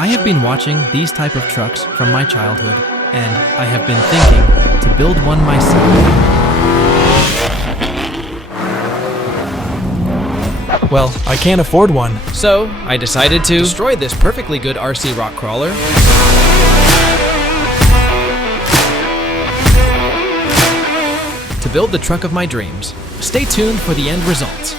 I have been watching these type of trucks from my childhood, and I have been thinking to build one myself. Well, I can't afford one. So, I decided to destroy this perfectly good RC rock crawler to build the truck of my dreams. Stay tuned for the end results.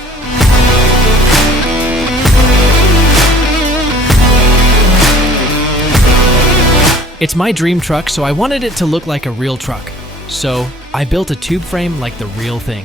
It's my dream truck, so I wanted it to look like a real truck. So, I built a tube frame like the real thing.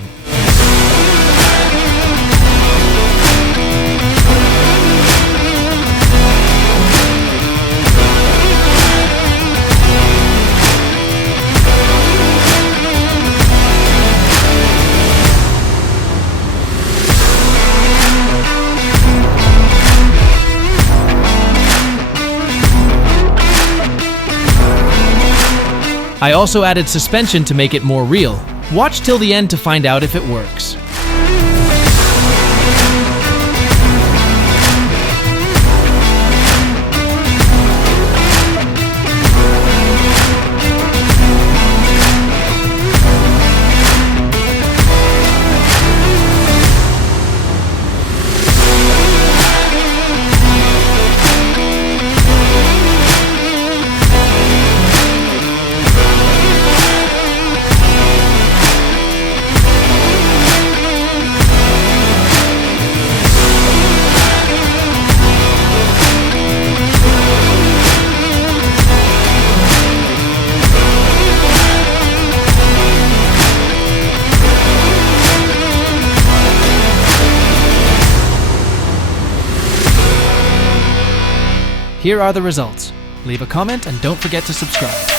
I also added suspension to make it more real. Watch till the end to find out if it works. Here are the results. Leave a comment and don't forget to subscribe.